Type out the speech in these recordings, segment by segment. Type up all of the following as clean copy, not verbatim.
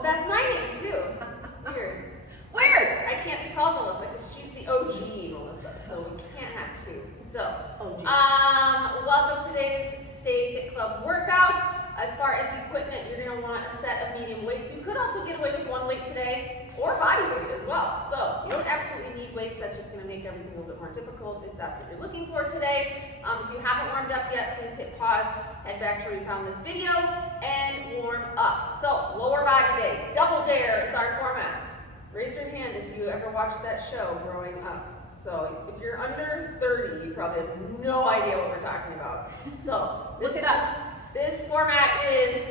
Oh, that's my name too. Weird. Weird. I can't be called Melissa because she's the OG Melissa, so we can't have two. So, OG. welcome to today's Stay Fit Club workout. As far as equipment, you're going to want a set of medium weights. You could also get away with one weight today or body weight as well. So you don't absolutely need weights. That's just going to make everything a little bit more difficult if that's what you're looking for today. If you haven't warmed up yet, please hit pause, head back to where you found this video, and warm up. So lower body day, double dare is our format. Raise your hand if you ever watched that show growing up. So if you're under 30, you probably have no idea what we're talking about. So Look at us. This format is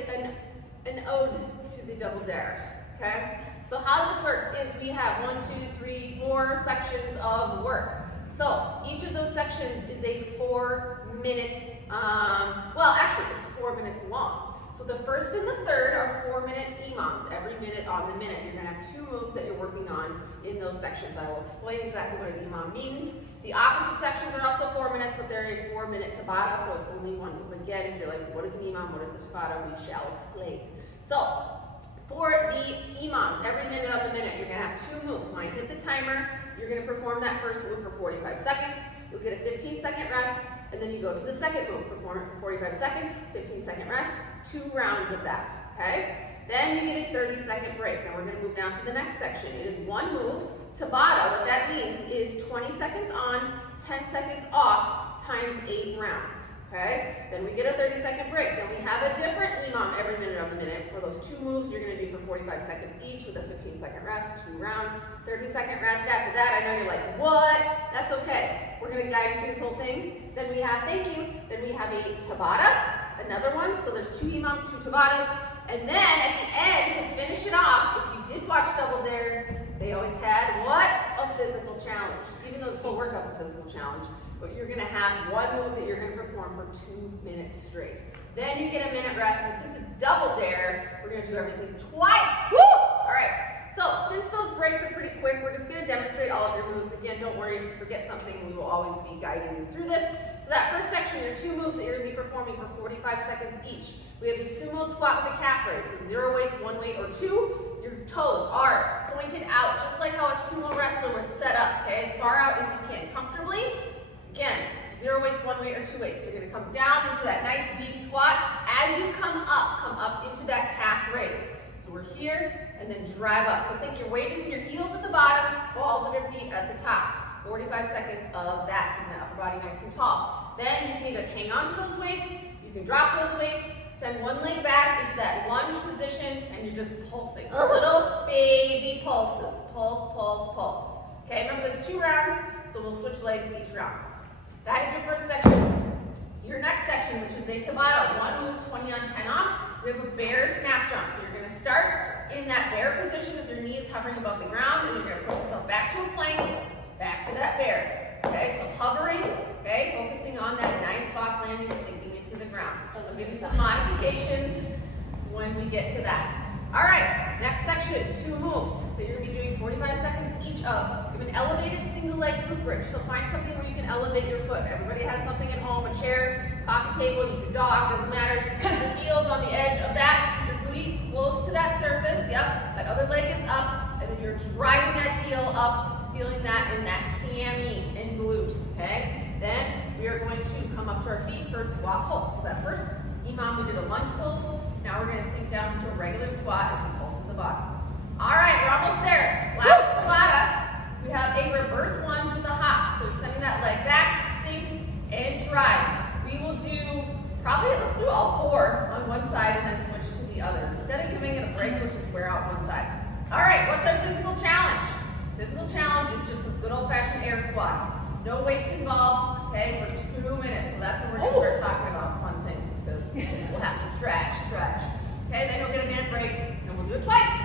an ode to the double dare, okay? So how this works is we have 1, 2, 3, 4 sections of work. So each of those sections is a 4-minute, well actually it's 4 minutes long. So the first and the third are 4-minute EMOMs, every minute on the minute. You're gonna have 2 moves that you're working on in those sections. I will explain exactly what an EMOM means. The opposite sections are also 4 minutes, but they're a 4-minute Tabata, so it's only one move. Again, if you're like, what is an EMOM, what is a Tabata, we shall explain. So, for the EMOMs, every minute on the minute, you're gonna have 2 moves. When I hit the timer, you're gonna perform that first move for 45 seconds. You'll get a 15-second rest, and then you go to the second move, perform it for 45 seconds, 15-second rest, 2 rounds of that, okay? Then you get a 30-second break. Now we're gonna move down to the next section. It is 1 move. Tabata, what that means is 20 seconds on, 10 seconds off, times 8 rounds, okay? Then we get a 30-second break. Then we have a different EMOM every minute on the minute, where those 2 moves you're gonna do for 45 seconds each with a 15-second rest, 2 rounds, 30-second rest after that. I know you're like, what? That's okay. We're gonna guide you through this whole thing. Then we have, thank you, then we have a Tabata, another one. So there's 2 EMOMs, 2 Tabatas. And then at the end, to finish it off, if you did watch Double Dare, they always had what? A physical challenge. Even though this whole workout's a physical challenge, but you're gonna have 1 move that you're gonna perform for 2 minutes straight. Then you get a minute rest, and since it's Double Dare, we're gonna do everything twice. Woo! All right, so since those breaks are pretty quick, we're just gonna demonstrate all of your moves. Again, don't worry if you forget something, we will always be guiding you through this. So that first section, there are 2 moves that you're gonna be performing for 45 seconds each. We have a sumo squat with a calf raise, so 0 weights, 1 weight, or 2. Your toes are pointed out, just like how a sumo wrestler would set up, okay? As far out as you can comfortably. Again, 0 weights, 1 weight, or 2 weights. You're gonna come down into that nice deep squat. As you come up into that calf raise. So we're here, and then drive up. So think your weight is in your heels at the bottom, balls of your feet at the top. 45 seconds of that, keeping the upper body nice and tall. Then you can either hang on to those weights, you can drop those weights, send one leg back into that lunge position, and you're just pulsing. Little baby pulses. Pulse, pulse, pulse. Okay, remember there's 2 rounds, so we'll switch legs each round. That is your first section. Your next section, which is a Tabata, 1 move, 20 on, 10 off. We have a bear snap jump. So you're gonna start in that bear position with your knees hovering above the ground, and you're gonna put yourself back to a plank, back to that bear. Okay, so hovering, okay, focusing on that nice soft landing, sinking into the ground. I'll give you some modifications when we get to that. All right, next section, 2 moves that you're gonna be doing 45 seconds each of. You have an elevated single leg glute bridge, so find something where you can elevate your foot. Everybody has something at home, a chair, coffee table, use your dog, doesn't matter. Your heels on the edge of that, your booty close to that surface, yep. That other leg is up, and then you're driving that heel up, feeling that in that hammy and glute, okay? Then we are going to come up to our feet for a squat pulse. So that first EMOM, we did a lunge pulse. Now we're gonna sink down into a regular squat and just pulse at the bottom. All right, we're almost there. Last Tabata, we have a reverse lunge with a hop. So sending that leg back, sink, and drive. We will do, let's do all 4 on one side and then switch to the other. Instead of giving it a break, let's just wear out one side. All right, what's our physical challenge? Physical challenge is just some good old-fashioned air squats. No weights involved, okay, for 2 minutes. So that's when we're gonna start talking about fun things, because we'll have to stretch. Okay, then we'll get a minute break, and we'll do it twice.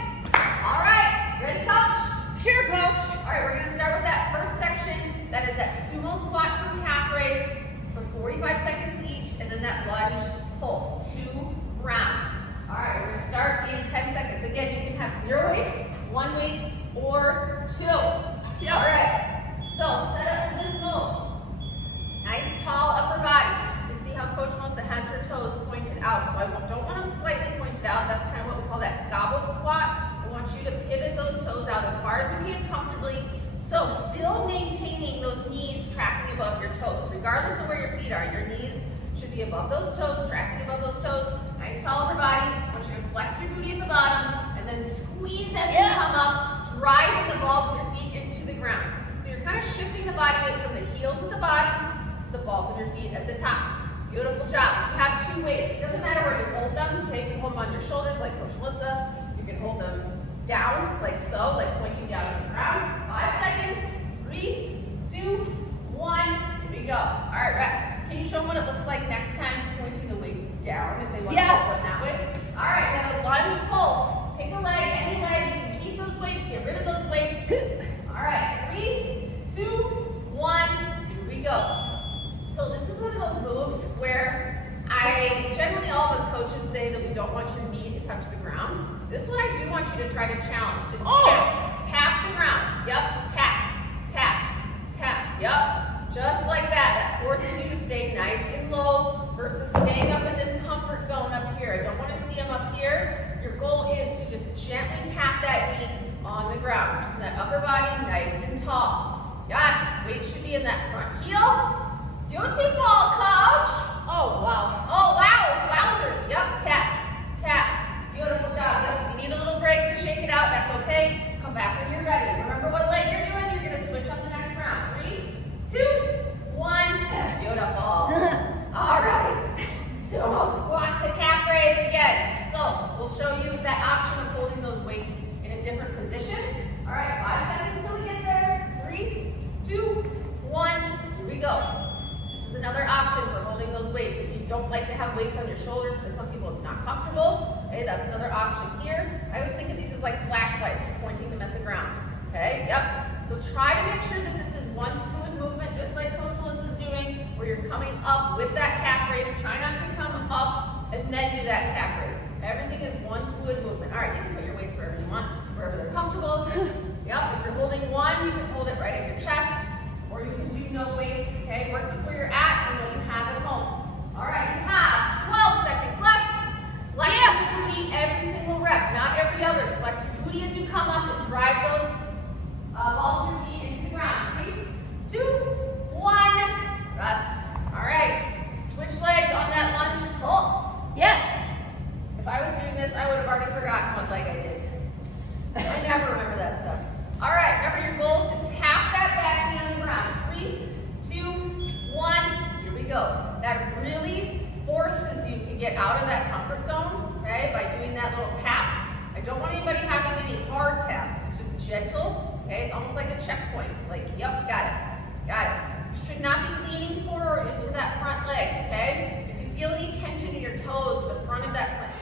All right, ready, coach? Sure, coach. All right, we're gonna start with that first section. That is that sumo squat to a calf raise for 45 seconds each, and then that lunge pulse, 2 rounds. All right, we're gonna start in 10 seconds. Again, you can have 0 weights, 1 weight, or 2. All right. So set up for this move. Nice tall upper body. You can see how Coach Melissa has her toes pointed out. So I don't want them slightly pointed out. That's kind of what we call that goblet squat. regardless of where your feet are. Your knees should be above those toes, tracking above those toes. Nice tall upper body. I want you to flex your booty at the bottom and then squeeze as you come up, driving the balls of your feet into the ground. So you're kind of shifting the body weight from the heels at the bottom to the balls of your feet at the top. Beautiful job. You have two weights. Doesn't matter where you hold them. Okay, you can hold them on your shoulders like Coach Melissa. You can hold them down like so, like pointing down on the ground. 5 seconds. 3, 2, 1. Here we go. All right, rest. Can you show them what it looks like next time pointing the weights down if they want to hold them that way? All right, now lunge pulse. Pick a leg, any leg. You can keep those weights, get rid of those weights. All right, 3, 2, 1. Here we go. So this is one of those moves where generally all of us coaches say that we don't want your knee to touch the ground. This one I do want you to try to challenge. Tap the ground. Yep, tap, tap, tap. Yep, just like that. That forces you to stay nice and low versus staying up in this comfort zone up here. I don't want to see them up here. Your goal is to just gently tap that knee on the ground. That upper body nice and tall. Yes, weight should be in that front heel. Beautiful, coach. Oh, wow. Oh, wow. Wowzers. Yep. Tap. Tap. Beautiful job. Yep. If you need a little break to shake it out, that's okay. Come back when you're ready. Remember what leg you're doing. You're going to switch on the next round. 3, 2, 1. Beautiful. All right. Sumo squat to calf raise again. So we'll show you that option of holding those weights in a different position. All right. 5 seconds till we get there. 3, 2, 1. Here we go. Another option for holding those weights. If you don't like to have weights on your shoulders, for some people it's not comfortable, okay, that's another option here. I always think of these as like flashlights, you're pointing them at the ground, okay, yep. So try to make sure that this is one fluid movement, just like Coach Melissa's doing, where you're coming up with that calf raise. Try not to come up and then do that calf raise. Everything is one fluid movement. All right, you can put your weights wherever you want, wherever they're comfortable. Yep, if you're holding one, you can hold it right at your chest. Or you can do no weights, okay? Work with where you're at and what you have at home. All right, you have 12 seconds left. Flex your booty every single rep, not every other. Flex your booty as you come up and drive those balls of your feet into the ground. 3, 2, 1. Rest. All right, switch legs on that lunge pulse. Yes. If I was doing this, I would have already forgotten what leg I did. I never remember that stuff. All right, remember your goal is to tap that back knee on the ground. 3, 2, 1. Here we go. That really forces you to get out of that comfort zone, okay, by doing that little tap. I don't want anybody having any hard taps. It's just gentle, okay? It's almost like a checkpoint. Like, yep, got it. Got it. You should not be leaning forward into that front leg, okay? If you feel any tension in your toes or the front of that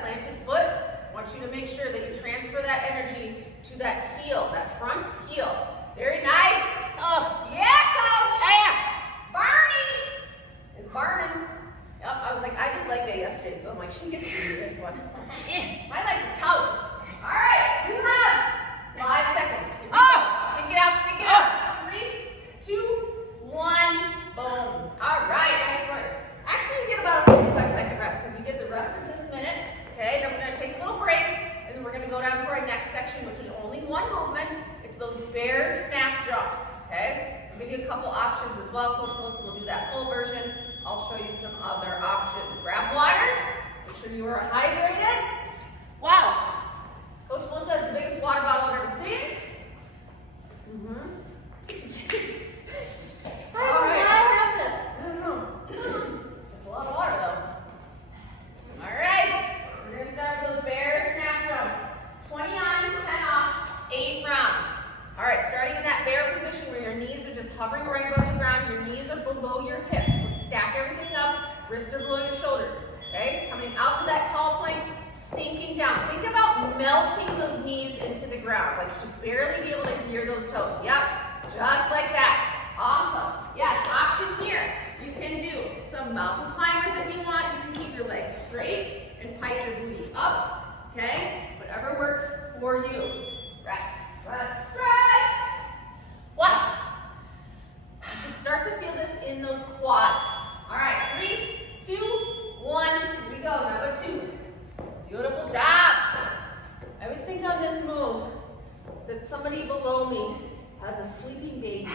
planted foot, I want you to make sure that you transfer that energy to that heel, that front heel. Very nice. Oh, yeah, coach. Yeah. Barney. It's burning. Yep, I was like, I did leg day yesterday, so I'm like, she gets to do this one. My legs are toast. All right, you have 5 seconds. Stick it out, stick it out. 3, 2, 1. Boom. All right, nice work. Actually, you get about a 45-second rest because you get the rest of this minute. Okay, then we're going to take a little break, and then we're going to go down to our next section, which is only one movement. It's those bear snap jumps, okay? I'll give you a couple options as well. Coach Melissa will do that full version. I'll show you some other options. Grab water. Make sure you are hydrated. Wow. Coach Melissa has the biggest water bottle I've ever seen. All right. I have this. I don't know. It's a lot of water, though. All right. We're going to start with those bear snap jumps. 20 on, 10 off, 8 rounds. All right, starting in that bear position where your knees are just hovering right above the ground. Your knees are below your hips. So stack everything up. Wrists are below your shoulders. Okay? Coming out of that tall plank, sinking down. Think about melting those knees into the ground. Like you should barely be able to hear those toes. Yep, just like that. Awesome. Yes, option here. You can do some mountain climbers if you want. You can keep your legs straight and pike your booty up. Okay? Whatever works for you. Rest, rest, rest. Wow. You can start to feel this in those quads. All right, 3, 2, 1. Here we go. Number 2. Beautiful job. I always think on this move that somebody below me has a sleeping baby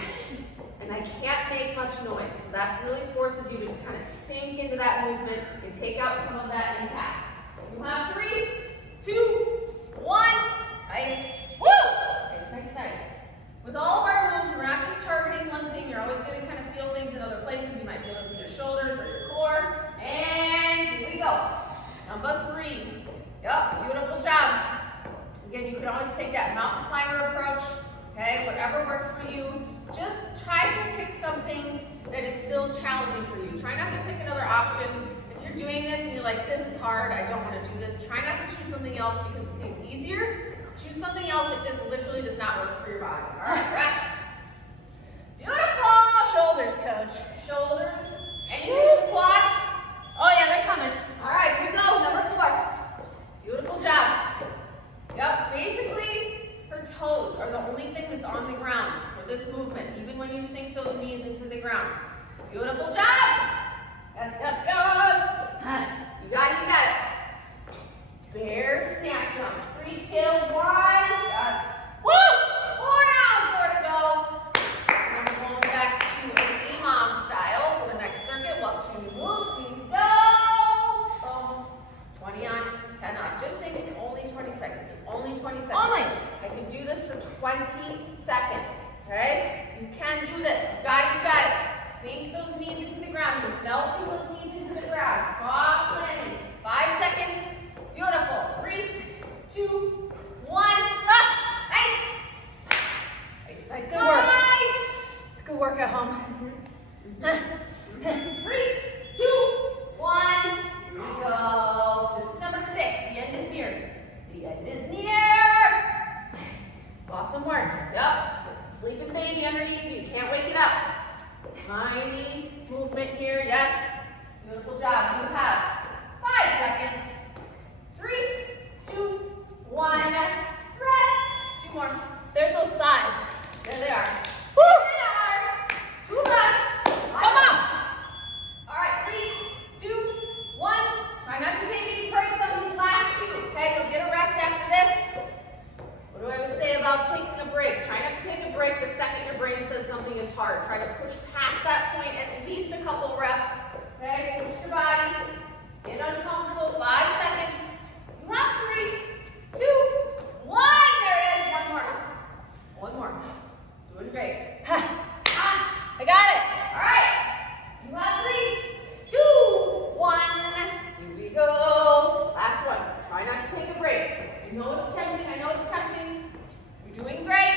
and I can't make much noise. So that really forces you to kind of sink into that movement and take out some of that impact. You have 3, 2, 1. Nice. Woo! Nice, nice, nice. With all of our moves, we're not just targeting one thing. You're always going to kind of feel things in other places. You might feel this in your shoulders or your core. And here we go. Number 3. Yep, beautiful job. Again, you can always take that mountain climber approach. Okay, whatever works for you. Just try to pick something that is still challenging for you. Try not to pick another option. If you're doing this and you're like, this is hard, I don't want to do this, try not to choose something else because it seems easier. Choose something else if this literally does not work for your body. All right, rest. Beautiful. Shoulders, coach. Shoulders. Anything with the quads? Oh yeah, they're coming. All right, here we go. Number 4. Beautiful job. Yep, basically, her toes are the only thing that's on the ground for this movement, even when you sink those knees into the ground. Beautiful job. Yes, yes, yes. You got it, you got it. Bear snap jumps. 3, 2, 1. Rest. Woo! 4 down, 4 to go. And then we're going back to an imam style for the next circuit. We'll have 2 moves. Here we go. Boom. 20 on, 10 off. Just think it's only 20 seconds. It's only 20 seconds. Only. I can do this for 20 seconds. Okay? You can do this. You got it, you got it. Sink those knees into the ground. You're melting those knees into the ground. Soft landing. 5 seconds. Beautiful. 3, 2, 1. Nice. Nice, nice. Good work. Nice. Good work at home. 3, 2, 1. Here we go. This is number 6. The end is near. The end is near. Awesome work. Yep. Sleeping baby underneath you. Can't wake it up. Tiny movement here. Yes. Beautiful job. You have 5 seconds. 3, 2, 1. Rest. 2 more. There's those thighs. There they are. Woo! There they are. 2 left. Come on. All right. 3, 2, 1. Try not to take any breaks on these last 2. Okay, you'll get a rest after this. What do I always say about taking a break? Try not to take a break the second your brain says something is hard. Try to push past that point at least a couple reps. Okay, push your body. Get uncomfortable. 5 seconds. You have 3, 2, 1. There it is. One more. One more. Doing great. I got it. All right. You have 3, 2, 1. Here we go. Last one. Try not to take a break. I know it's tempting. I know it's tempting. You're doing great.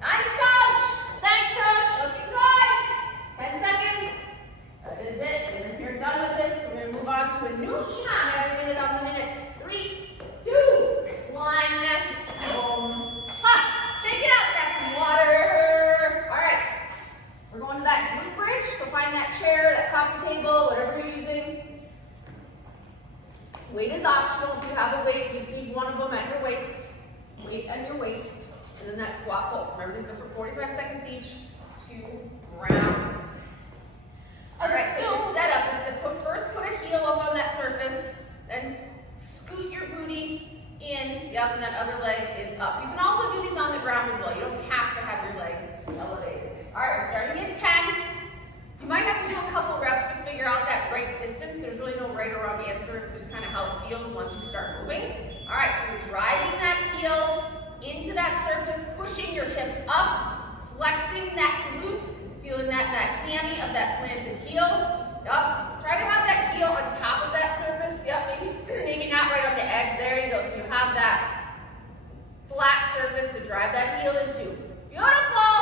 Nice, coach. Thanks, coach. Looking good. 10 seconds. That is it. And then you're done with this. We're going to move on to a new EMOM every minute on the minute. 3, 2, 1. Boom. Shake it out. Grab some water. All right. We're going to that glute bridge. So find that chair, that coffee table, whatever you're using. Weight is optional. If you have a weight, you just need one of them at your waist. Weight at your waist. And then that squat pulse. Remember, these are for 45 seconds each. 2 rounds. All right, so your setup is to first put a heel up on that surface, then scoot your booty in. Yep, and that other leg is up. You can also do these on the ground as well. You don't have to have your leg elevated. All right, we're starting at 10. You might have to do a couple reps to figure out that right distance. There's really no right or wrong answer. It's just kind of how it feels once you start moving. All right, so you're driving that heel into that surface, pushing your hips up, flexing that glute, feeling that hammy of that planted heel. Yup. Try to have that heel on top of that surface. Yep, maybe not right on the edge. There you go. So you have that flat surface to drive that heel into. Beautiful.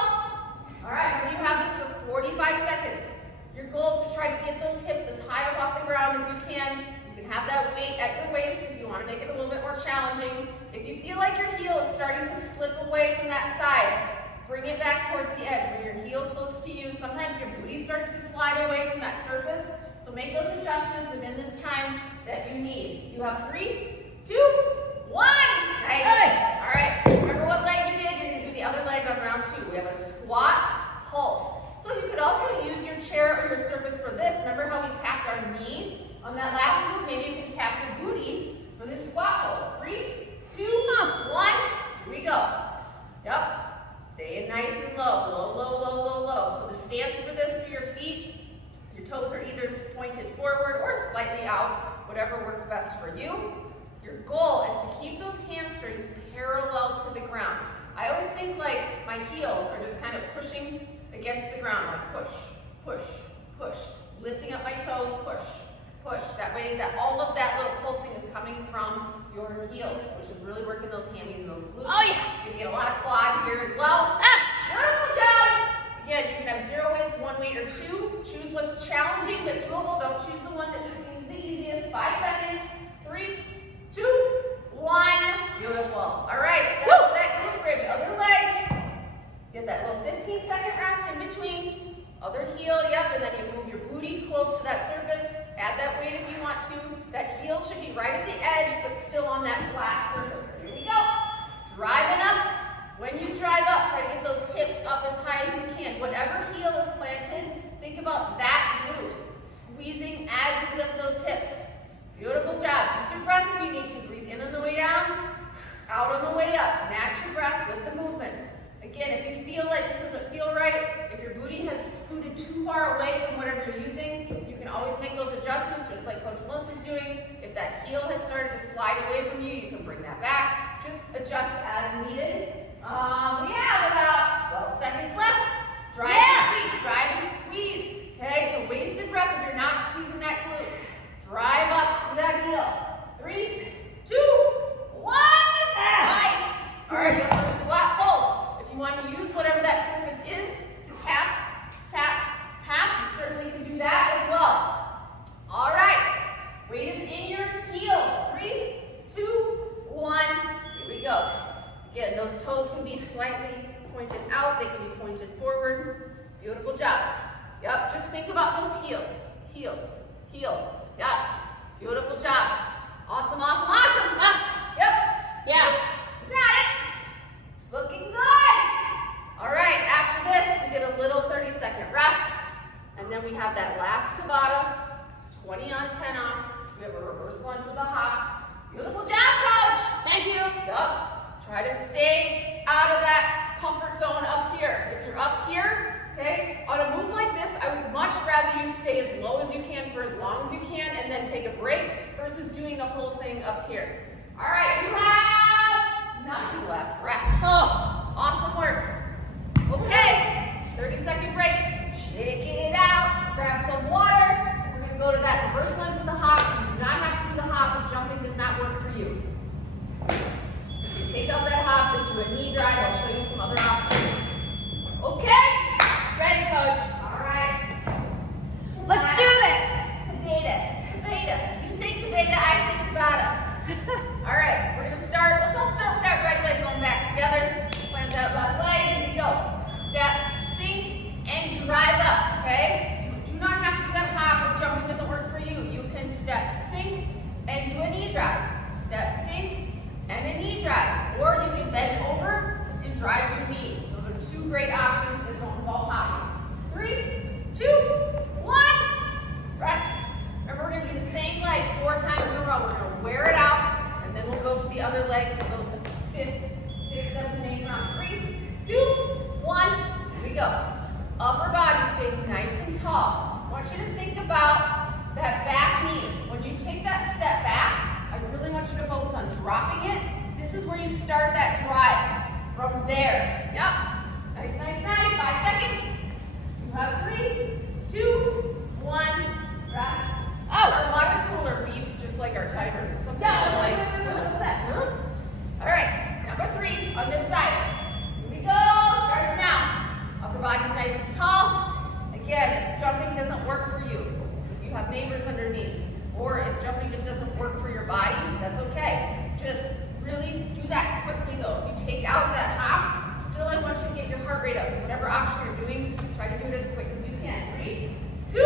All right, when you have this for 45 seconds, your goal is to try to get those hips as high up off the ground as you can. You can have that weight at your waist if you want to make it a little bit more challenging. If you feel like your heel is starting to slip away from that side, bring it back towards the edge. Bring your heel close to you. Sometimes your booty starts to slide away from that surface. So make those adjustments within this time that you need. You have 3, 2, 1. Nice. Hey. All right. Remember what leg you did? You're going to do the other leg on round 2. We have a squat pulse. So you could also use your chair or your surface for this. Remember how we tapped our knee on that last move? Maybe you can tap your booty for this squat pulse. 3, 2, 1. Here we go. Yep. Stay nice and low. Low, low, low, low, low. toes are either pointed forward or slightly out, whatever works best for you. Your goal is to keep those hamstrings parallel to the ground. I always think like my heels are just kind of pushing against the ground, like push, push, push. Lifting up my toes, push, push. That way that all of that little pulsing is coming from your heels, which is really working those hammies and those glutes. Oh yeah. You can get a lot of quad here as well. Beautiful job. Again, you can have 0 weights, 1 weight, or 2. Choose what's challenging but doable. Don't choose the one that just seems the easiest. 5 seconds. 3, 2, 1. Beautiful. All right, set up that glute bridge. Other leg. Get that little 15-second rest in between. Other heel, yep, and then you move your booty close to that surface. Add that weight if you want to. That heel should be right at the edge, but still on that flat surface. Here we go. Driving up. When you drive up, try to get those hips up as high as you can. Whatever heel is planted, think about that glute squeezing as you lift those hips. Beautiful job. Use your breath if you need to. Breathe in on the way down, out on the way up. Match your breath with the movement. Again, if you feel like this doesn't feel right, if your booty has scooted too far away from whatever you're using, you can always make those adjustments, just like Coach Melissa's doing. If that heel has started to slide away from you, you can bring that back. Just adjust as needed. We have about 12 seconds left. Drive and squeeze, drive and squeeze. Okay, it's a wasted rep if you're not squeezing that glute. Drive up to that heel. 3, 2, 1. Nice. All right, we have those squat pulls. If you want to use whatever that surface is to tap, tap, tap, you certainly can do that as well. All right, weight is in your heels. 3, 2, 1. Here we go. Again, those toes can be slightly pointed out. They can be pointed forward. Beautiful job. Yep, just think about those heels. Heels, heels. Yes, beautiful job. Awesome, awesome, awesome. Yep. Yeah. You got it. Looking good. All right, after this, we get a little 30-second rest. And then we have that last Tabata, 20 on, 10 off. We have a reverse lunge with a hop. Beautiful job, coach. Thank you. Yup. Try to stay out of that comfort zone up here. If you're up here, okay, on a move like this, I would much rather you stay as low as you can for as long as you can and then take a break versus doing the whole thing up here. All right, you have nothing left. Rest. Oh. Awesome work. Okay, 30-second break. Shake it out. Grab some water. We're going to go to that reverse lunge with the hop. You do not have to do the hop if jumping does not work for you. Take out that hop and do a knee drive. I'll show you some other options. Okay? Ready, coach. All right. Let's do this. Tabata. Tabata. You say Tabata, I say Tabata. All right, we're going to start. Let's all start with that right leg going back together. Plant that left leg. Here we go. Step, sink, and drive up. Okay? You do not have to do that hop if jumping doesn't work for you. You can step, sink, and do a knee drive. Step, sink, and a knee drive, or you can bend over and drive your knee. Those are 2 great options that don't involve hopping. 3, 2, 1, rest. Remember, we're going to do the same leg 4 times in a row. We're going to wear it out, and then we'll go to the other leg for those 5th, 6th, 7th, and 8th round. 3, 2, 1, here we go. Upper body stays nice and tall. I want you to think about that back knee. When you take that step back, I really want you to focus on dropping it. This is where you start that drive. From there. Yep. Nice, nice, nice. 5 seconds. You have 3, 2, 1. Rest. Oh. Our water cooler beeps just like our timers. So sometimes I'm like, What's that? huh? All right. Number 3 on this side. Here we go. Starts now. Upper body's nice and tall. Again, if jumping doesn't work for you, if you have neighbors underneath, or if jumping just doesn't work for your body, that's okay. Just really do that quickly though. If you take out that hop, still I want you to get your heart rate up. So whatever option you're doing, try to do it as quick as you can. 3, 2,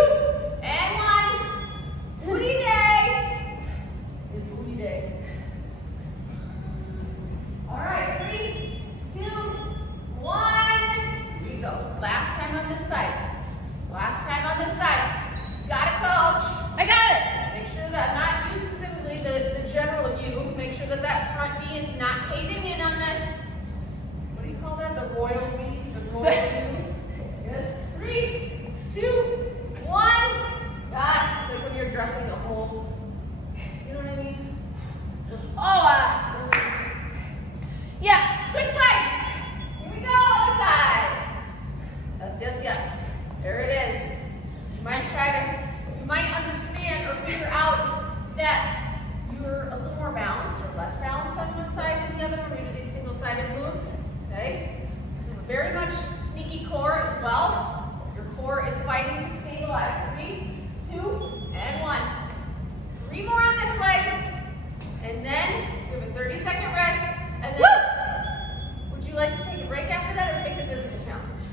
the other one, we do these single-sided moves, okay? This is very much sneaky core as well. Your core is fighting to stabilize. 3, 2, and 1. 3 more on this leg, and then we have a 30-second rest, and then would you like to take a break after that or take the physical challenge?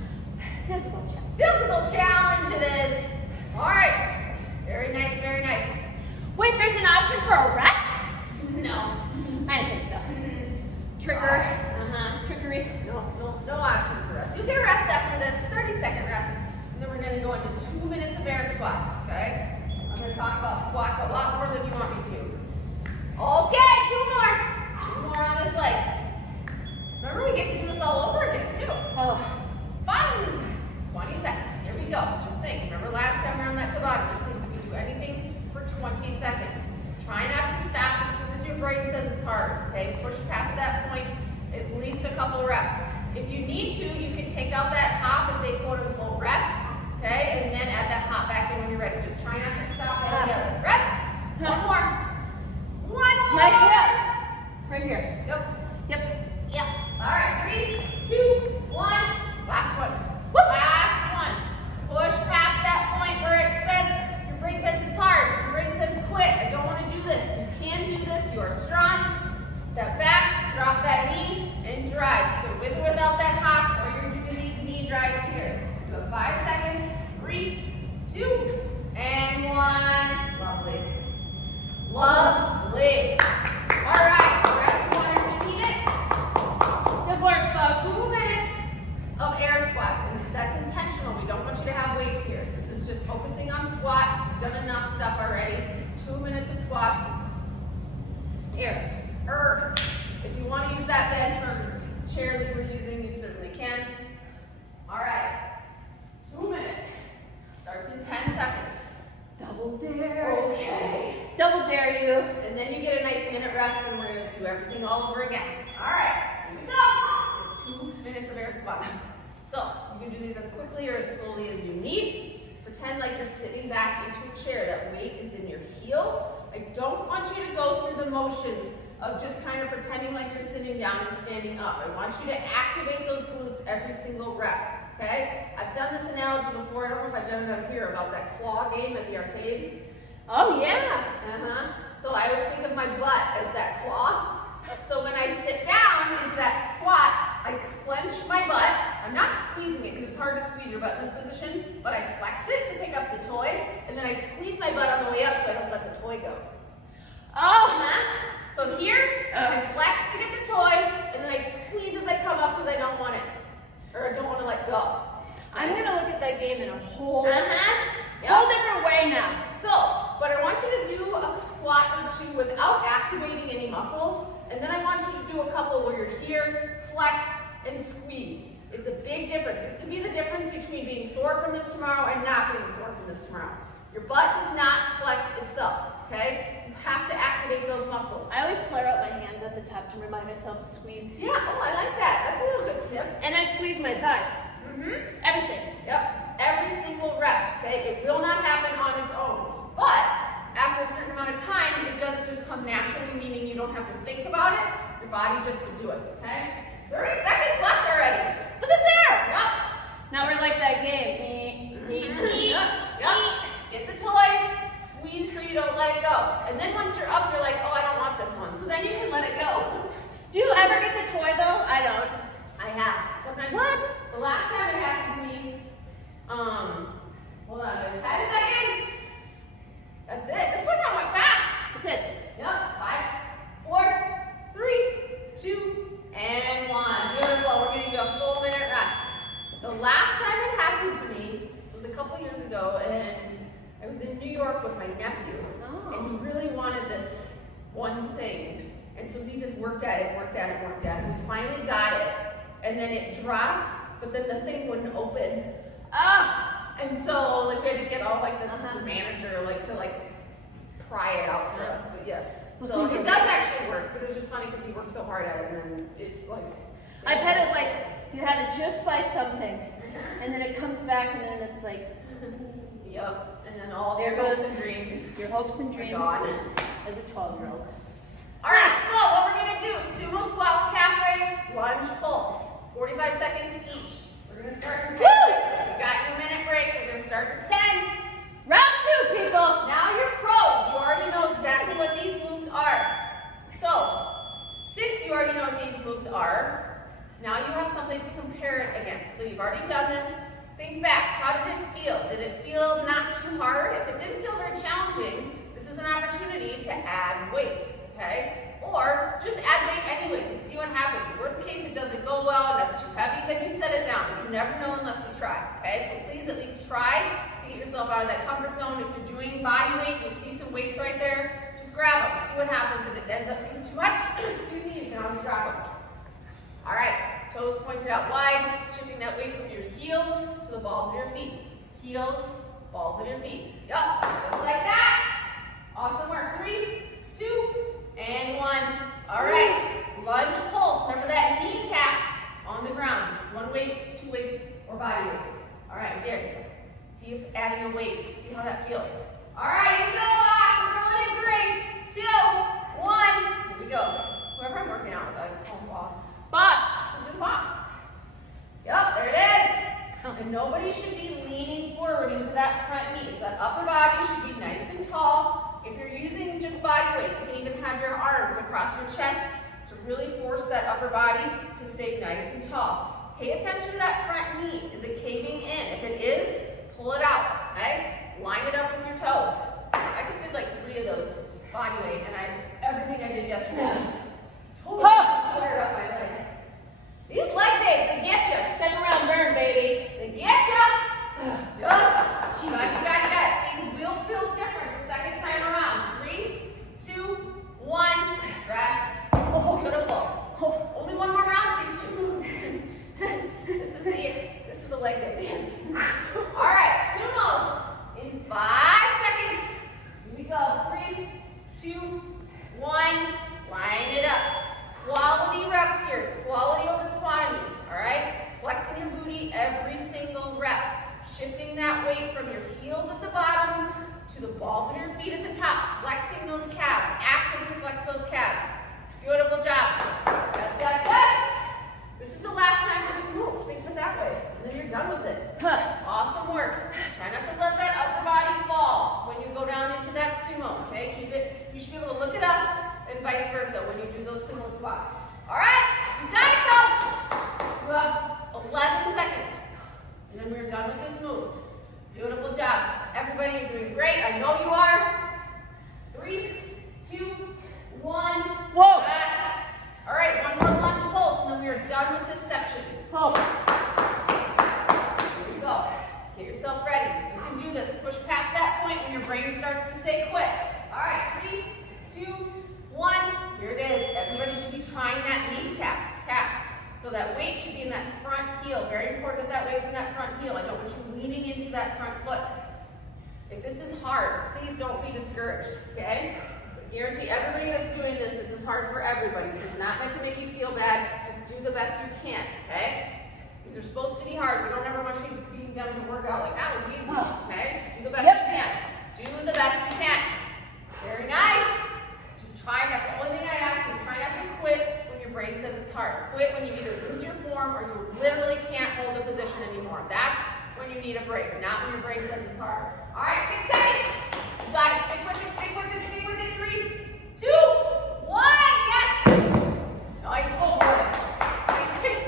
Physical challenge. Physical challenge it is. All right, very nice, very nice. Wait, there's an option for a rest? No. I didn't think so. Trickery. No option for rest. You'll get a rest after this, 30-second rest, and then we're gonna go into 2 minutes of air squats, okay? I'm gonna talk about squats a lot more than you want me to. Okay, 2 more. 2 more on this leg. Remember, we get to do this all over again, too. Oh. Fun. 20 seconds. Here we go. Just think. Remember last time we were on that Tabata? Just think we can do anything for 20 seconds. Try not to stop as soon as your brain says it's hard. Okay? Push past that point at least a couple reps. If you need to, you can take out that hop as a quote-unquote rest. Okay? And then add that hop back in when you're ready. Just try not to stop altogether. Rest. 1 more. 1 more. My hip. Right here. Yep. Yep. All right. 3, 2, 1. Last one. Last one. Push past that point where it says, your brain says it's hard. Your brain says quit. I don't want to do this. You can do this. You are strong. Step back, drop that knee, and drive. Either with or without that hop, or you're doing these knee drives here. You have 5 seconds. 3, 2, and 1. Lovely. Lovely. All right. Rest water if you need it. Good work, folks. 2 minutes of air squats, and that's intentional. We don't want you to have weights here. This is just focusing on squats. You've done enough stuff already. 2 minutes of squats. Air. If you want to use that bench or chair that we're using, you certainly can. All right. 2 minutes. Starts in 10 seconds. Double dare. Okay. Double dare you. And then you get a nice minute rest, and we're going to do everything all over again. All right. Here we go. 2 minutes of air squats. So you can do these as quickly or as slowly as you need. Pretend like you're sitting back into a chair. That weight is in your heels. I don't want you to go through the motions of just kind of pretending like you're sitting down and standing up. I want you to activate those glutes every single rep, okay? I've done this analogy before. I don't know if I've done it up here about that claw game at the arcade. Oh, yeah. So I always think of my butt as that claw. So when I sit down into that squat, I clench my butt. I'm not squeezing it because it's hard to squeeze your butt in this position, but I flex it to pick up the toy, and then I squeeze my butt on the way up so I don't let the toy go. So here, I flex to get the toy, and then I squeeze as I come up because I don't want it, or I don't want to let go. I'm going to look at that game in a whole Yep. different way now. So, but I want you to do a squat or 2 without activating any muscles, and then I want you to do a couple where you're here, flex, and squeeze. It's a big difference. It can be the difference between being sore from this tomorrow and not being sore from this tomorrow. Your butt does not flex itself, okay? You have to activate those muscles. I always flare out my hands at the top to remind myself to squeeze. Yeah, I like that. That's a real good tip. And I squeeze my thighs. Everything. Yep, every single rep, okay? It will not happen on its own. But after a certain amount of time, it does just come naturally, meaning you don't have to think about it. Your body just will do it, okay? 30 seconds left already. Look at there. Yep. Now we're like that game. Yep. Get the toy, squeeze so you don't let it go. And then once you're up, you're like, oh, I don't want this one. So then you can let it go. Do you ever get the toy though? I don't. I have. Sometimes. What? The last time it happened to me, hold on, 10 seconds. That's it. This one went fast. It did. Yep. 5, 4, 3, 2, and 1. Beautiful. We're going to do a full minute rest. The last time it happened to me was a couple years ago, and I was in New York with my nephew, and he really wanted this one thing. And so he just worked at it. We finally got it, and then it dropped, but then the thing wouldn't open. And so like we had to get all like the manager to pry it out for us. But yes, so it does actually work. But it was just funny because we worked so hard at it, and then it I've had it like you had to just buy something, and then it comes back, and then it's like. Yep. And then all There your hopes goes and dreams. Your hopes and dreams gone. as a 12-year-old. All right. So what we're gonna do sumo squat with calf raise, lunge pulse. 45 seconds each. We're gonna start in 10 seconds. You got your minute break. We're gonna start in 10. Round 2, people. Now you're pros. You already know exactly what these moves are. So, since you already know what these moves are, now you have something to compare it against. So you've already done this. Think back. How did it feel? Did it feel not too hard? If it didn't feel very challenging, this is an opportunity to add weight, okay? Or just add weight anyways and see what happens. Worst case, it doesn't go well and that's too heavy, then you set it down. But you never know unless you try, okay? So please at least try to get yourself out of that comfort zone. If you're doing body weight, you see some weights right there, just grab them, see what happens. If it ends up being too much, excuse me, you can always drop them. All right, toes pointed out wide, shifting that weight from your heels to the balls of your feet. Heels, balls of your feet. Yup, just like that. Awesome work. 3, 2, and 1. All right, lunge pulse. Remember that knee tap on the ground. 1 weight, 2 weights, or body weight. All right, there. See if adding a weight, see how that feels. All right, here we go, boss. We're going in 3, 2, 1. Here we go. Whoever I'm working out with, I always call him boss. Boss. Who's the boss? Yup, there it is. And nobody should be leaning forward into that front knee. So that upper body should be nice and tall. If you're using just body weight, you can even have your arms across your chest to really force that upper body to stay nice and tall. Pay attention to that front knee. Is it caving in? If it is, pull it out, okay? Line it up with your toes. I just did like 3 of those body weight, and everything I did yesterday was totally flared up my legs. These leg days, they get you. Second round burn, baby. They get you. Yes. You got it. Things will feel different the second time around. 3, 2, 1. Rest. Oh, beautiful. Oh, only 1 more round of these 2 moves. This is the leg day dance. All right, sumos in 5 seconds. Here we go. 3, 2, 1. Line it up. Quality reps here. Quality over quantity. All right. Flexing your booty every single rep. Shifting that weight from your heels at the bottom to the balls of your feet at the top. Flexing those calves. Actively flex those calves. Beautiful job. Yes. This is the last time for this move. Think of it that way. And then you're done with it. Awesome work. Try not to let that upper body fall when you go down into that sumo. Okay? Keep it. You should be able to look at us and vice versa when you do those sumo squats. All right? You got it, coach. You have 11 seconds. And then we're done with this move. Beautiful job. Everybody, you're doing great. I know you are. 3, 2, 1. Whoa. Rest. All right, 1 more lunge pulse, and then we are done with this section. Oh. Here you go. Get yourself ready. You can do this. Push past that point when your brain starts to say quit. All right, 3, 2, 1. Here it is. Everybody should be trying that knee tap. Tap. So that weight should be in that front heel. Very important that that weight's in that front heel. I don't want you leaning into that front foot. If this is hard, please don't be discouraged, okay? So guarantee everybody that's doing this, this is hard for everybody. This is not meant to make you feel bad. Just do the best you can, okay? These are supposed to be hard. We don't ever want you being done with the workout like that was easy, okay? Just do the best you can. Do the best you can. Very nice. Just try, that's the only thing I ask is try not to quit when your brain says it's hard. Quit when you either lose your form or you literally can't hold the position anymore. That's when you need a break, not when your brain says it's hard. All right, 6 seconds. You got it. Stick with it, stick with it, stick with it. 3, 2, 1. Yes. Nice. Oh, nice, nice,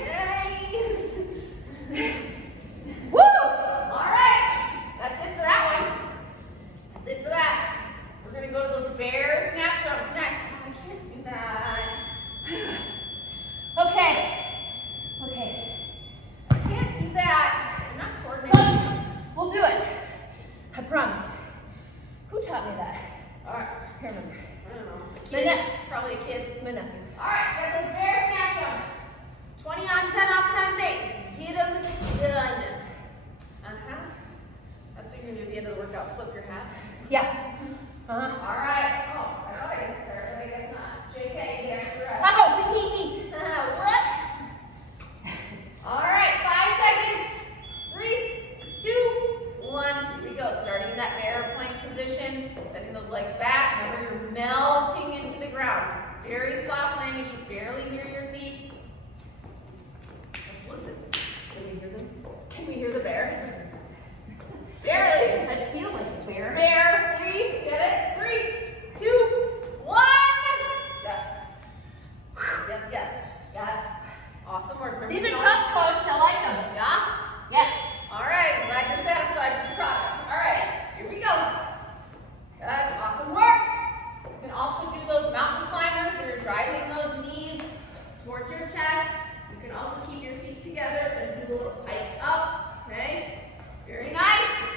nice. Woo. All right. That's it for that one. That's it for that. We're going to go to those bear snap jumps next. Oh, I can't do that. Okay. I can't do that. I'm not coordinated. We'll do it. I promise. Who taught me that? All right. I can't remember. I don't know. A kid. Probably a kid. My nephew. All right. Got those bear snap jumps. 20 on 10 off times 8. Get them done. That's what you're going to do at the end of the workout. Flip your hat. Yeah. All right. Oh, I thought I did start, but I guess not. JK, the extra rest. Oh, Whoops. All right, 5 seconds. 3, 2, 1. Here we go. Starting in that bear plank position, sending those legs back. Remember, you're melting into the ground. Very soft land. You should barely hear your feet. Let's listen. Can we hear them? Can we hear the bear? Listen. Barely. I feel like a bear. Barely. Get it? 3, 2, 1. Yes. Yes, yes, yes. Awesome work. Remember, These you are can tough, coach. I like them. Yeah? Yeah. All right. I'm glad you're satisfied with your product. All right. Here we go. Yes. Awesome work. You can also do those mountain climbers where you're driving those knees towards your chest. You can also keep your feet together and do a little hike up. Okay? Very nice.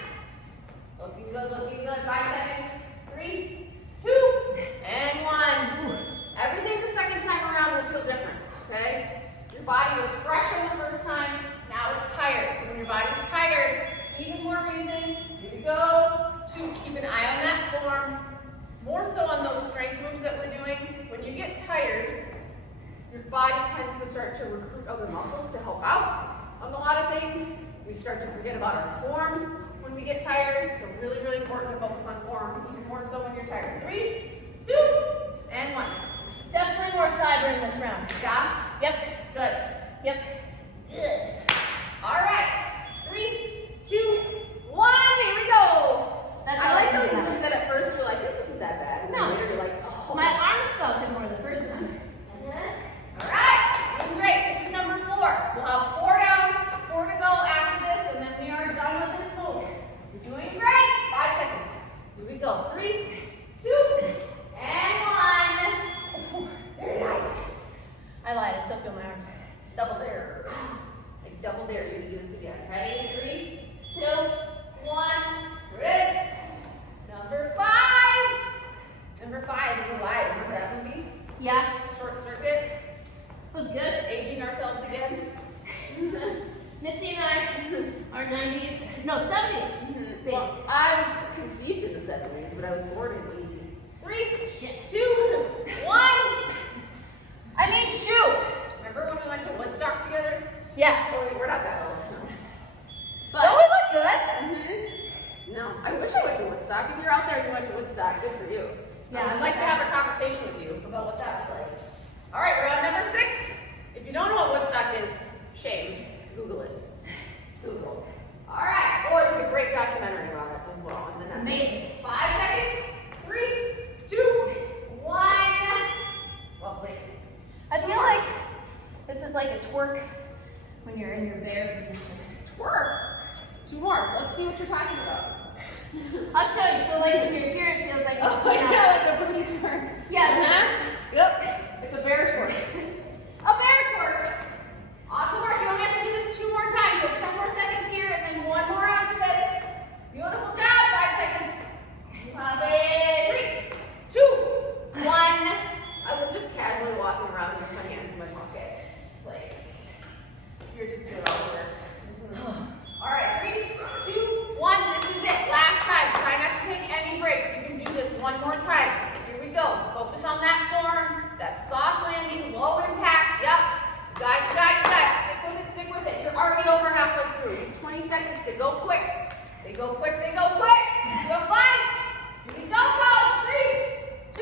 Looking good, looking good. 5 seconds. 3, 2, and 1. Everything the second time around will feel different. Okay? Your body was fresh on the first time. Now it's tired. So when your body's tired, even more reason, here you go, to keep an eye on that form. More so on those strength moves that we're doing. When you get tired, your body tends to start to recruit other muscles to help out on a lot of things. We start to forget about our form when we get tired. So really, really important to focus on form, even more so when you're tired. 3, 2, and 1. Definitely more fiber in this round. Yeah? Yep. Good. Yep. Good. All right. 3, 2, 1. Here we go. That's I all like can those do. moves that at first you're like, this isn't that bad. And No. then later you're like, oh. My arms felt it more the first time. All right. Doing great. This is number 4. We'll have 4 down, 4 to go after this, and then we are done with this move. You're doing great. 5 seconds. Here we go. 3, 2, and 1. Very nice. I lied. I still feel my arms. Double dare. I double dare you to do this again. Ready? 3, 2, 1. Wrist. Number 5. Number 5 is alive. Remember that movie? Yeah. Short Circuit. It was good. Aging ourselves again. Missy and I are 90s. No, 70s. Baby. Well, I was conceived in the 70s, but I was born in 80. 3, Shit. 2, 1. I mean, shoot. Remember when we went to Woodstock together? Yeah. Oh, wait, we're not that old. No. But, Don't we look good? No, I wish I went to Woodstock. If you're out there and you went to Woodstock, good for you. Yeah, I'd I'm like to sure. have a conversation with you about what that was like. All right, we're on number 6. If you don't know what Woodstock is, shame. Google it. Google. All right. Or there's a great documentary about it as well. It's amazing. 5 seconds. 3, 2, 1. Lovely. I feel like this is like a twerk when you're in your bear position. Twerk. 2 more. Let's see what you're talking about. I'll show you. So like when you're here, it feels like Oh, you know. yeah, like a booty twerk. Yeah. Uh-huh. Yep. It's a bear twerk. A bear twerk. Awesome work. You only have to do this 2 more times. You have 10 more seconds here and then 1 more after this. Beautiful job. 5 seconds. You have it. 3, 2, 1. I'm just casually walking around with my hands in my pockets. Like, you're just doing all the work. All right, 3, 2, 1. This is it. Last time. Try not to take any breaks. You can do this 1 more time. Here we go. Focus on that form, that soft landing, low impact. Yep. Got it, got it, got it. Stick with it, stick with it. You're already over halfway through. These 20 seconds, they go quick. They go quick, they go quick. You have 5. Here we go, coach. 3, 2,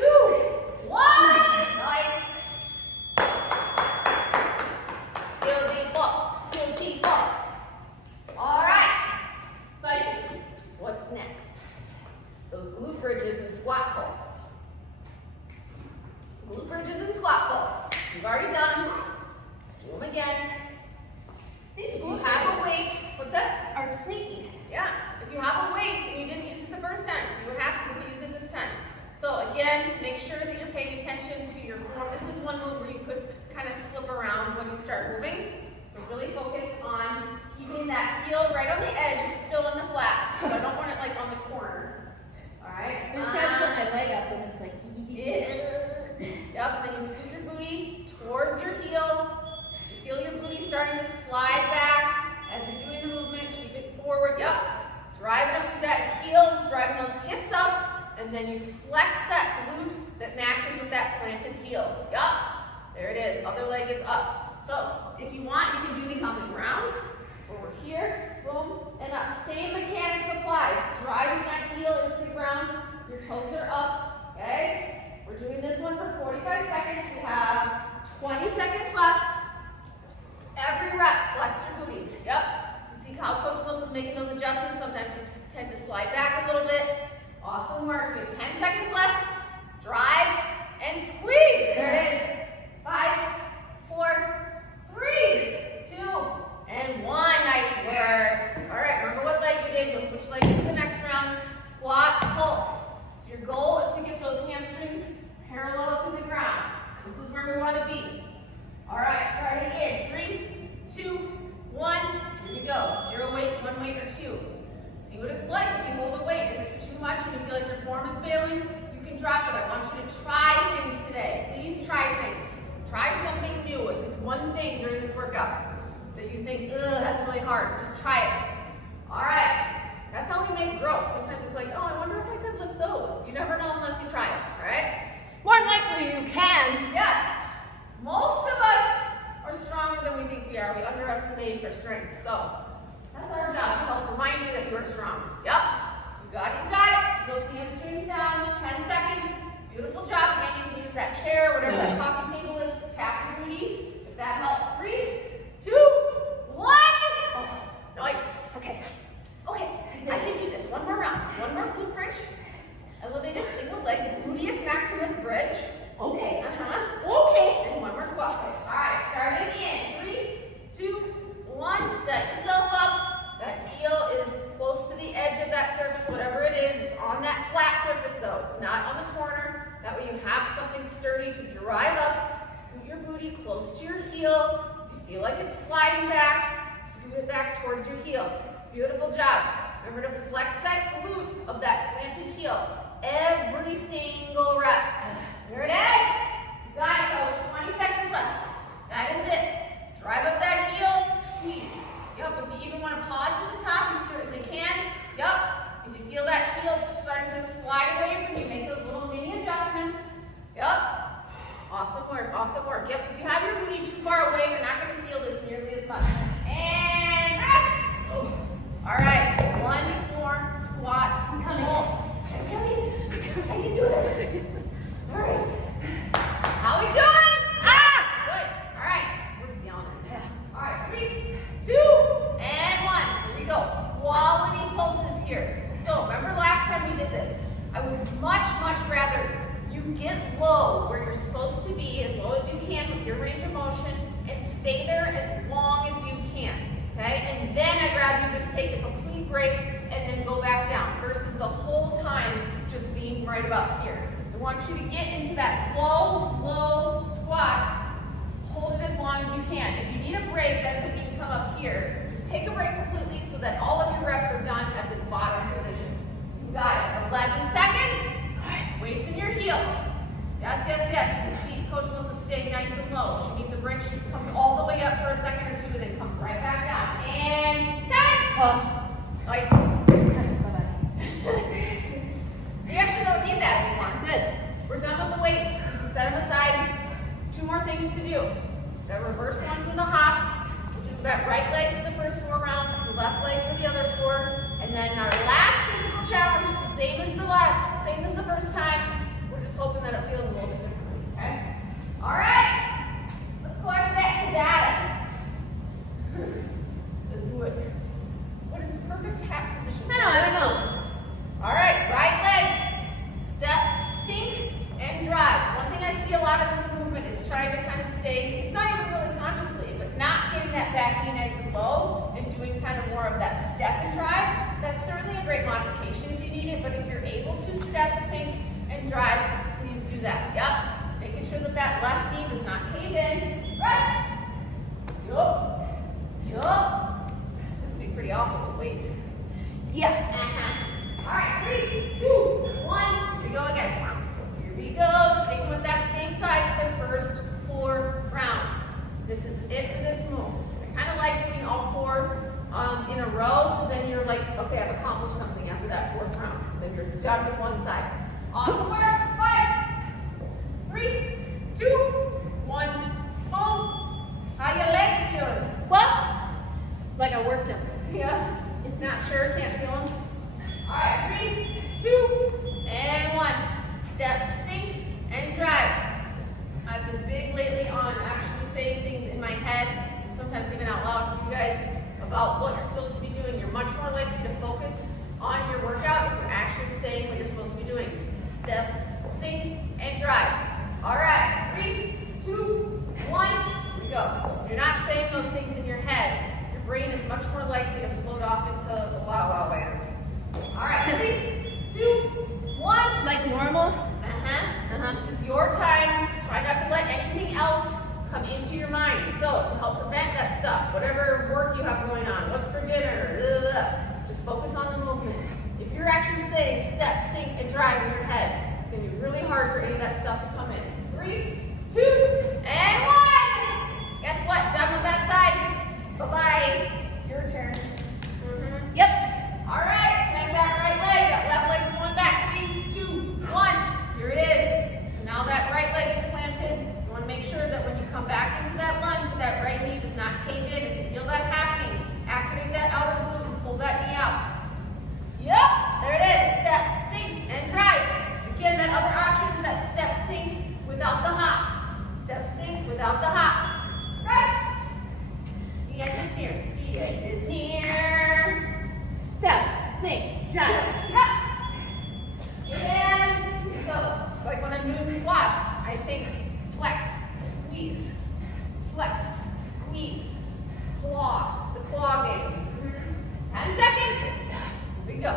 1. Nice. Beautiful. Beautiful. All right. Spicy. What's next? Those glute bridges and squat pulls. Glute bridges and squat pulls. You've already done. Let's do them again. These If you glute have a bridges weight, what's that? are sneaky. Yeah. If you have a weight and you didn't use it the first time, see what happens if you use it this time. So again, make sure that you're paying attention to your form. This is one move where you could kind of slip around when you start moving. So really focus on keeping that heel right on the edge, but still in the flat. So I don't want it like on the corner. All right. I'm just trying to put my leg up and it's like. Yep, then you scoot your booty towards your heel. You feel your booty starting to slide back as you're doing the movement. Keep it forward. Yep. Drive it up through that heel, driving those hips up, and then you flex that glute that matches with that planted heel. Yep. There it is. Other leg is up. So if you want, you can do these on the ground. Over here, boom, and up. Same mechanics apply. Driving that heel into the ground. Your toes are up. Okay? we're doing this one for 45 seconds. We have 20 seconds left. Every rep, flex your booty. Yep. So see how Coach Wills is making those adjustments. Sometimes we tend to slide back a little bit. Awesome work. We have 10 seconds left. Drive and squeeze. There it is. 5, 4, 3, 2, and 1. Nice work. All right, remember what leg you did. You'll switch legs for the next round. Squat, pulse. So your goal is to get those hamstrings parallel to the ground. This is where we want to be. All right, starting in 3, 2, 1. Here we go. 0 weight, 1 weight, or 2. See what it's like if you hold a weight. If it's too much and you feel like your form is failing, you can drop it. I want you to try things today. Please try things. Try something new. At least one thing during this workout that you think, ugh, that's really hard. Just try it. All right. That's how we make growth. Sometimes it's like, oh, I wonder if I could lift those. You never know unless you try it. All right? More than likely you can. Yes. Most of us are stronger than we think we are. We underestimate our strength. So that's our job, to help remind you that you are strong. Yep. You got it. You got it. Those hamstrings down. 10 seconds. Beautiful job. Again, you can use that chair, whatever that coffee table is, to tap your booty. If that helps. 3, 2, 1. Oh, nice. Okay. Okay. I can do this. One more round. One more glute bridge. Elevated single leg gluteus maximus bridge. Okay. Okay. And one more squat place. All right. Starting in 3, 2, 1. Set yourself up. That heel is close to the edge of that surface, whatever it is. It's on that flat surface though. It's not on the corner. That way you have something sturdy to drive up. Scoot your booty close to your heel. If you feel like it's sliding back, scoot it back towards your heel. Beautiful job. Remember to flex that glute of that planted heel every single rep. There it is. You got it, coach. 20 seconds left. That is it. Drive up that heel, squeeze. Yep, if you even want to pause at the top, you certainly can. Yep. If you feel that heel starting to slide away from you, make those little mini adjustments. Yep. Awesome work, awesome work. Yep, if you have your booty too far away, you're not going to feel this nearly as much. And rest. All right, one more squat. Pulse. I'm coming. I can do this. All right. How we doing? Good. All right. We're just yelling at me. All right, 3, 2, and 1. Here we go. Quality pulses here. So remember last time we did this. I would much, much rather you get low where you're supposed to be, as low as you can with your range of motion, and stay there as long as you can. Okay? And then I'd rather you just take a complete break and then go back down versus the whole time just being right about here. I want you to get into that low, low squat. Hold it as long as you can. If you need a break, that's when you can come up here. Just take a break completely so that all of your reps are done at this bottom position. You got it. 11 seconds. Weights in your heels. Yes, yes, yes. You can see Coach Wills is staying nice and low. She needs a break. She just comes all the way up for a second or two and then comes right back down. And time. Oh, nice. We actually don't need that anymore. Good. We're done with the weights. You can set them aside. 2 more things to do. That reverse lunge with a hop. We'll do that right leg for the first 4 rounds, the left leg for the other 4. And then our last physical challenge is the same as the first time. We're just hoping that it feels a little bit differently, okay? All right. Let's go after that to data. Let's do it. What is the perfect hat position? I don't know. All right, right leg, step, sink, and drive. One thing I see a lot of this movement is trying to kind of stay, it's not even really consciously, but not getting that back knee nice and low and doing kind of more of that step and drive. That's certainly a great modification if you need it, but if you're able to step, sink, and drive, please do that. Yep, making sure that that left knee does not cave in. Rest. Yup. Yup. This would be pretty awful with weight. Yeah. All right, 3, 2, 1. Here we go again. Here we go. Sticking with that same side for the first 4 rounds. This is it for this move. I kind of like doing all 4 in a row, because then you're like, okay, I've accomplished something after that 4th round. Then you're done with one side. Awesome work. 5, 3, 2, 1. Boom. How your legs feeling? Well, like I worked them. Yeah. It's not sure. Can't feel them. All right, 3, 2, and 1. Step, sink, and This is your time. Try not to let anything else come into your mind. So to help prevent that stuff, whatever work you have going on, what's for dinner, blah, blah, blah, just focus on the movement. If you're actually saying step, sink, and drive in your head, it's going to be really hard for any of that stuff to come in. 3, 2, and 1. Guess what? Done with that side. Bye-bye. Your turn. Yep. All right, plant that right leg. That left leg's going back. 3, 2, 1. Here it is. So now that right leg is planted. You want to make sure that when you come back into that lunge, that right knee does not cave in. If you feel that happening, activate that outer glute. Pull that knee out. Yep, there it is. Step, sink, and drive. Again, that other option is that step, sink without the hop. Step, sink without the hop. Rest. The end is near. The end is near. Step, sink, drive. Yep. And here we go. Like when I'm doing squats, I think flex, squeeze, flex, squeeze, claw, the claw game. 10 seconds. Here we go.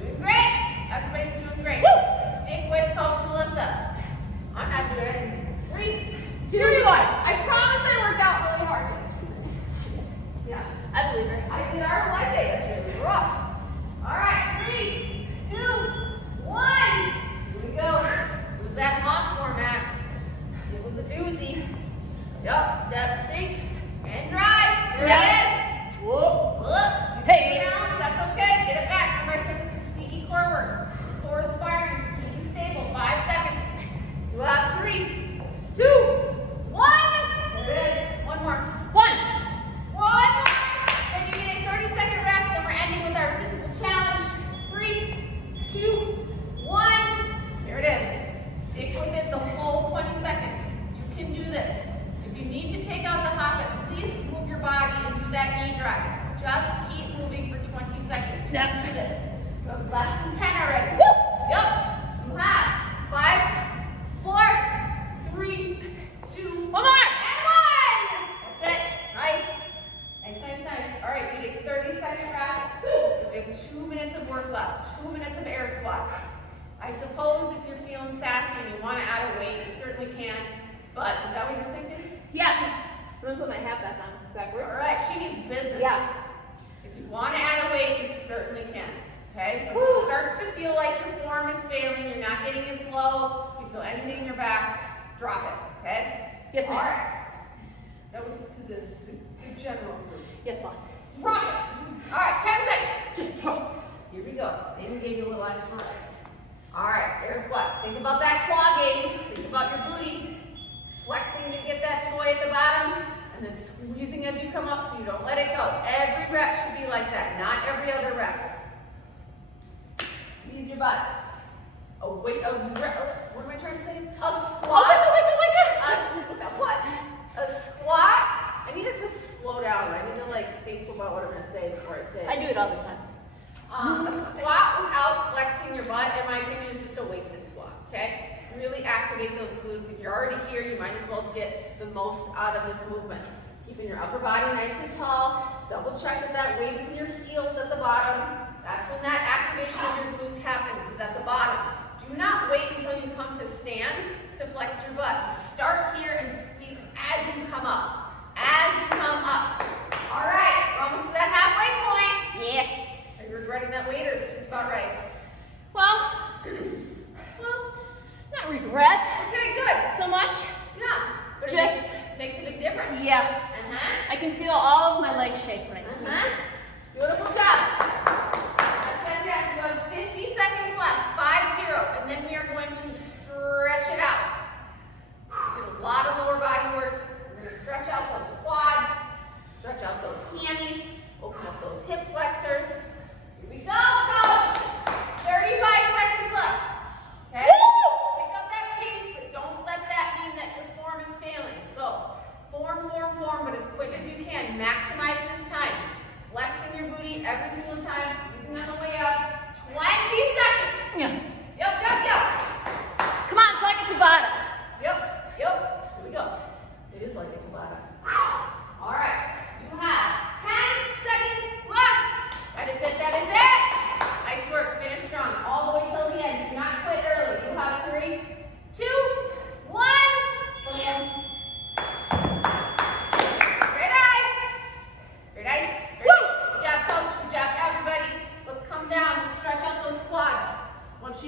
Doing great. Everybody's doing great. Woo! Stick with Coach Melissa. I'm not doing anything. 3, 2, 2, 1. I promise I worked out really hard yesterday. Yeah. I believe her. I did our leg day yesterday. It was rough. All right, 3, 2, 1. Here we go. It was that hop format. It was a doozy. Yup. Step, sink, and drive. There it is. Whoa. Look. Hey. Balance. That's okay. Get it back. Remember, I said this is sneaky core work. Core is firing to keep you stable. 5 seconds. You have 3, 2, 1. There it is. One more. 1. One more. Then you get a 30-second rest, and we're ending with our physical challenge. 3, 2, 1. Here it is. Stick with it the whole 20 seconds. You can do this. If you need to take out the hop, at least move your body and do that knee drive. Just keep moving for 20 seconds. You can do this. You have less than 10 already. Woo! Yep. You have 5, 4, 3, 2, 1 more. And 1. That's it. Nice. Nice. All right, we get 30-second rest. We have 2 minutes of work left. 2 minutes of air squats. I suppose if you're feeling sassy and you want to add a weight, you certainly can. But is that what you're thinking? Yeah, because I'm going to put my hat back on backwards. All right, she needs business. Yeah. If you want to add a weight, you certainly can. Okay? But if it starts to feel like your form is failing, you're not getting as low, if you feel anything in your back, drop it. Okay? Yes, ma'am. All right. That was to the general group. Yes, boss. Drop it. All right, 10 seconds. Just drop. Here we go. Maybe gave you a little extra rest. All right, air squats. Think about that claw game. Think about your booty. Flexing to get that toy at the bottom, and then squeezing as you come up so you don't let it go. Every rep should be like that, not every other rep. Squeeze your butt. What am I trying to say? A squat. What? A squat. I need to just slow down. I need to think about what I'm going to say before I say it. I do it all the time. A squat without flexing your butt, in my opinion, is just a wasted squat, okay? Really activate those glutes. If you're already here, you might as well get the most out of this movement. Keeping your upper body nice and tall. Double check that weight is in your heels at the bottom. That's when that activation of your glutes happens, is at the bottom. Do not wait until you come to stand to flex your butt. You start here and squeeze as you come up. As you come up. All right, we're almost to that halfway point. Yeah. Are you regretting that weight, or it's just about right? Well, not regret Okay, good. so much. Yeah. But Just- it makes a big difference. Yeah. Uh-huh. I can feel all of my legs shake when I squeeze. Beautiful job. That's fantastic. You have 50 seconds left. 5-0. And then we are going to stretch it out. Did a lot of lower body work. We're going to stretch out those quads, stretch out those hammies, open up those hip flexors. Here we go, coach. 35 seconds left. Okay? Pick up that pace, but don't let that mean that your form is failing. So, form, but as quick as you can. Maximize this time. Flexing your booty every single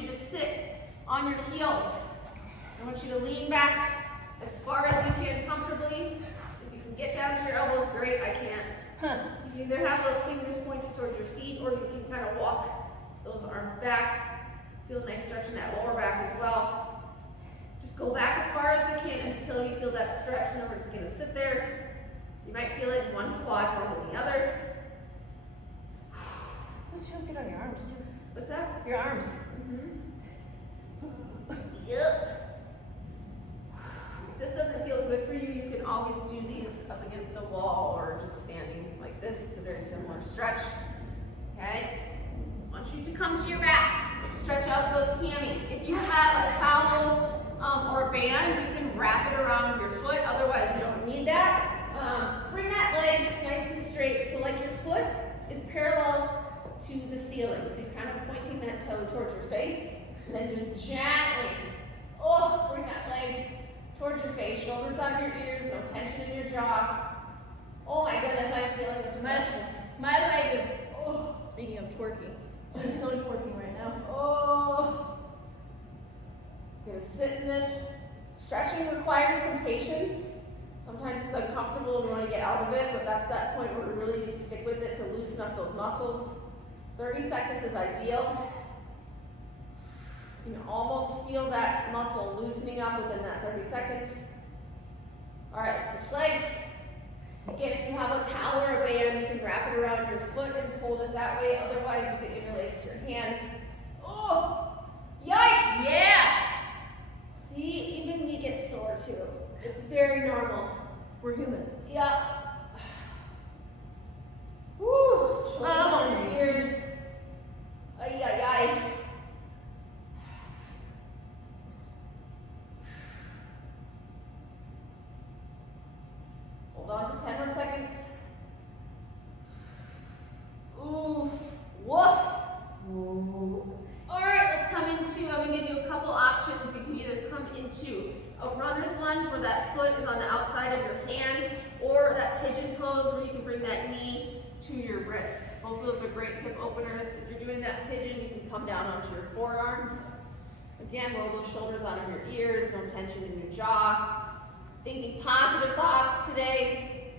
you to sit on your heels. I want you to lean back as far as you can comfortably. If you can get down to your elbows, great. I can't. You can either have those fingers pointed towards your feet, or you can kind of walk those arms back. Feel a nice stretch in that lower back as well. Just go back as far as you can until you feel that stretch, and then we're just going to sit there. You might feel it in one quad more than the other. This feels good on your arms too. What's that? Your arms. Yep. If this doesn't feel good for you, you can always do these up against a wall or just standing like this. It's a very similar stretch. Okay? I want you to come to your back. Stretch out those hammies. If you have a towel or a band, you can wrap it around your foot. Otherwise, you don't need that. Bring that leg nice and straight. So like your foot is parallel to the ceiling. So you're kind of pointing that toe towards your face. And then just gently, bring that leg towards your face. Shoulders out of your ears, no tension in your jaw. Oh my goodness, I'm feeling this. My leg is, speaking of twerking, it's so twerking right now. Gonna sit in this. Stretching requires some patience. Sometimes it's uncomfortable and we want to get out of it, but that's that point where we really need to stick with it to loosen up those muscles. 30 seconds is ideal. You can almost feel that muscle loosening up within that 30 seconds. All right, switch legs. Again, if you have a towel or a band, you can wrap it around your foot and hold it that way. Otherwise, you can interlace your hands. Oh, yikes! Yeah! See, even me get sore too. It's very normal. We're human. Yep. Woo! Shoulders on your ears. Ay, ay, ay. Hold on for 10 more seconds. Oof. Woof. All right, let's come into, I'm going to give you a couple options. You can either come into a runner's lunge where that foot is on the outside of your hand, or that pigeon pose where you can bring that knee to your wrist. Both of those are great hip openers. If you're doing that pigeon, you can come down onto your forearms. Again, roll those shoulders out of your ears, no tension in your jaw. Thinking positive thoughts today.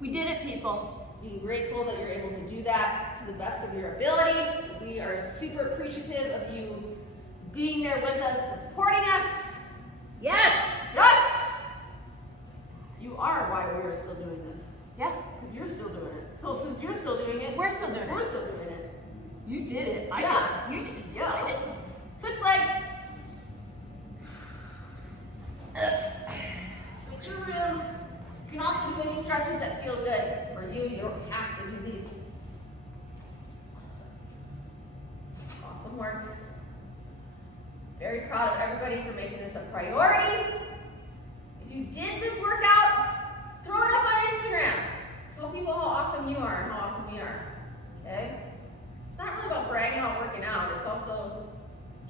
We did it, people. Being grateful that you're able to do that to the best of your ability. We are super appreciative of you being there with us and supporting us. Yes! Yes! You are why we're still doing this. Yeah. Because you're still doing it. So since you're still doing it, We're still doing we're it. still doing it. You did it. Yeah. You did it. Yeah. I did. Switch legs. Switch your room. You can also do any stretches that feel good for you. You don't have to do these. Awesome work. Very proud of everybody for making this a priority. If you did this workout, throw it up on Instagram. Tell people how awesome you are and how awesome we are. Okay? It's not really about bragging about working out. It's also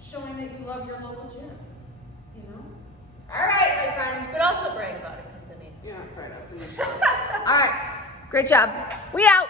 showing that you love your local gym. You know? All right, my friends. But also brag about it, because I mean. Yeah, right after this. All right. Great job. We out.